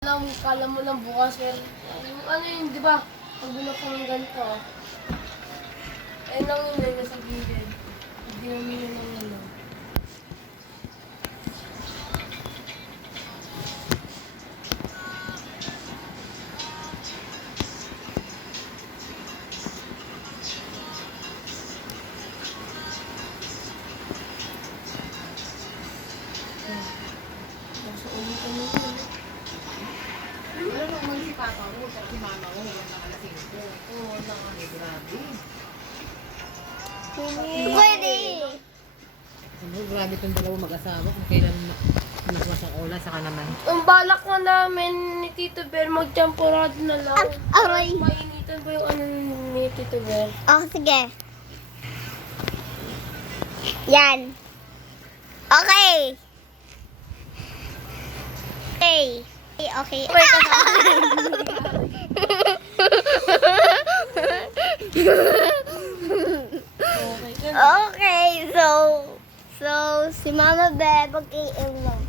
Kala mo lang bukas yan. Yung ano yun, di ba? Pag binok ng ganito. Ayun lang yun eh, nasa gilid. Hindi namin yun ang ano. Nasa ulit kami yun. Wala naman si papa mo, tsaka si mama mo, walang nakalasing ko. Oo, wala ka. Ay, grabe. Pwede. Ano, grabe itong dalawa mag-asawa kung kailan nakuha sa ola, saka naman. Ang balak nga namin ni Tito Bear, mag-champorado na lang. Aray. Mainitan ba yung ano ni Tito Bear? Oh, sige. Yan. Okay. Okay. Okay. Okay, ganun. Okay, so si Mama Beb, mag-iinom.